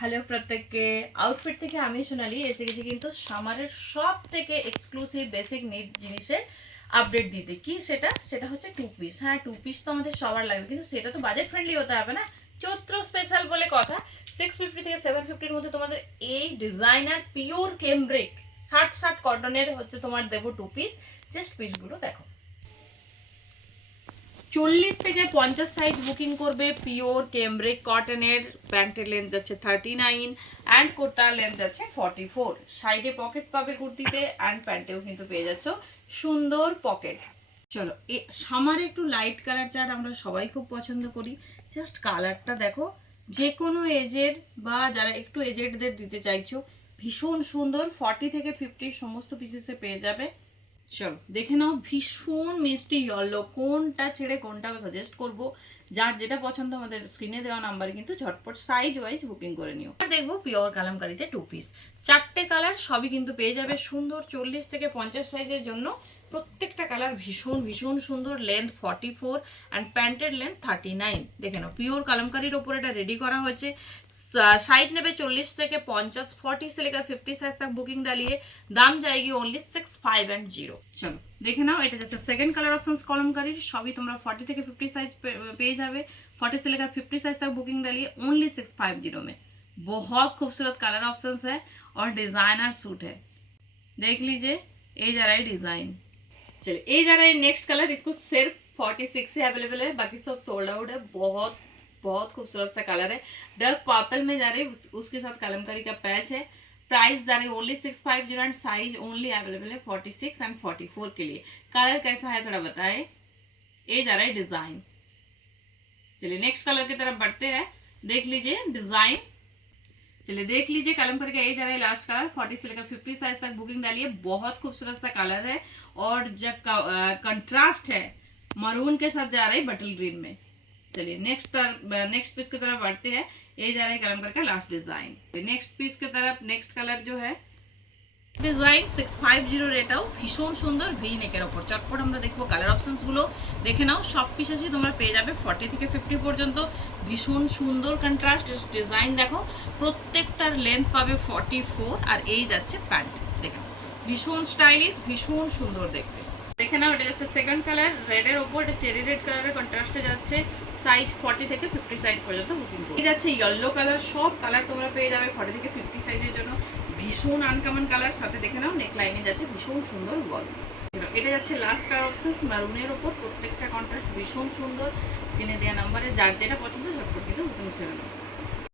Hello প্রত্যেককে, outfit থেকে আমি সোনালি এসে গেছি কিন্তু সামারের সব থেকে এক্সক্লুসিভ বেসিক নিড জিনিসের আপডেট দিতে। কি সেটা হচ্ছে টু পিস। হ্যাঁ, টু পিস তো আমাদের সবার লাগবে, কিন্তু সেটা তো বাজেট ফ্রেন্ডলি হতে হবে না। চৈত্র স্পেশাল বলে কথা। 650 থেকে 750 মধ্যে তোমাদের এই ডিজাইনার পিওর কেমব্রিক 60 কটনের হচ্ছে তোমার দেবো টু পিস। জাস্ট পিসগুলো দেখো। 40 থেকে 50 সাইজ বুকিং করবে। পিওর কেমব্রিক কটনের। প্যান্টের লেন্থ যাচ্ছে 39 অ্যান্ড কোটার লেন্থ যাচ্ছে 44। সাইডে পকেট পাবে কুর্তিতে অ্যান্ড প্যান্টেও কিন্তু পেয়ে যাচ্ছ সুন্দর পকেট। চলো, সামারে একটু লাইট কালার চার্ট আমরা সবাই খুব পছন্দ করি। জাস্ট কালারটা দেখো, যে কোনো এজের বা যারা একটু এজেডদের দিতে চাইছো ভীষণ সুন্দর। 40 থেকে 50 সমস্ত পিসেসে পেয়ে যাবে। চলো দেখে নাও, ভীষণ মিষ্টি ইয়েলো। কোনটা ছেড়ে কোনটা সাজেস্ট করব, যার যেটা পছন্দ আমাদের স্ক্রিনে দেওয়া নাম্বারে কিন্তু ঝটপট সাইজ ওয়াইজ বুকিং করে নিও। আর দেখবো পিওর কালামকারীতে টু পিস, 4টে কালার সবই কিন্তু পেয়ে যাবে সুন্দর। 40 থেকে 50 সাইজের জন্য প্রত্যেকটা কালার ভীষণ ভীষণ সুন্দর। লেন্থ 44 অ্যান্ড প্যান্টের লেন্থ 39। দেখে নাও, পিওর কালামকারীর ওপর এটা রেডি করা হয়েছে। साइज ने 40 से 50, 40 से लेकर 50 साइज तक बुकिंग डालिए। दाम जाएगी ओनली 650। चलो देखे नाओ, এটা যাচ্ছে সেকেন্ড কালার অপশনস কলমকারীর। সবই তোমরা 40 থেকে 50 साइज পেয়ে যাবে। 40 से लेकर 50 साइज तक बुकिंग डालिए ओनली 650 में। बहुत खूबसूरत कलर ऑप्शंस है और डिजाइनर सूट है, देख लीजिए। ये जा रहा है डिजाइन। चलिए ये जा रहा है नेक्स्ट कलर। इसको सिर्फ 46 से अवेलेबल है, बाकी सब सोल्ड आउट है। बहुत बहुत खूबसूरत सा कलर है। डार्क पर्पल में जा रही है, उसके साथ कलमकारी का पैच है। प्राइस जा रही है only 650 and size only available है 46 एंड 44 के लिए। कलर कैसा है थोड़ा बताए। ये जा रहा है डिजाइन। चलिए नेक्स्ट कलर की तरफ बढ़ते हैं, देख लीजिए डिजाइन। चलिए देख लीजिए कलमकारी का ये जा रहा है लास्ट कलर। 40 से लेकर 50 साइज तक बुकिंग डालिए। बहुत खूबसूरत सा कलर है और जब कंट्रास्ट है मरून के साथ जा रहा है बटल ग्रीन में। चलिए नेक्स्ट पीस की तरफ बढ़ते हैं। ये जा रहा है कलमकारी का लास्ट डिजाइन। नेक्स्ट पीस की तरफ नेक्स्ट कलर जो है ডিজাইন 650 রেটাও ভীষণ সুন্দর। ভি নেকের ওপর চটপট আমরা দেখবো কালার অপশনস গুলো। দেখে নাও, সব পিসেসই তোমরা পেয়ে যাবে 40 থেকে 50 পর্যন্ত। ভীষণ সুন্দর কন্ট্রাস্ট ডিজাইন দেখো। প্রত্যেকটার লেন্থ পাবে 44 আর এই যাচ্ছে প্যান্ট। দেখো ভীষণ স্টাইলিশ, ভীষণ সুন্দর দেখতে। দেখে নাও, এটা যাচ্ছে সেকেন্ড কালার রেডের ওপর। এটা চেরি রেড কালারের কন্ট্রাস্টে যাচ্ছে। সাইজ 40 থেকে 50 সাইজ পর্যন্ত বুকিং করবে। এই যাচ্ছে ইয়েলো কালার। সব কালার তোমরা পেয়ে যাবে 40 থেকে 50 সাইজের জন্য। ভীষণ আনকমন কালার। সাথে দেখে নাও নেক লাইনে যাচ্ছে ভীষণ সুন্দর ওয়াল। এটা যাচ্ছে লাস্ট কালার অপশন মারুনের ওপর। প্রত্যেকটা কন্ট্রাস্ট ভীষণ সুন্দর। স্ক্রিনে দেওয়া নাম্বারে যার যেটা পছন্দ ঝটপট কিন্তু বুকিং সেরে নাও।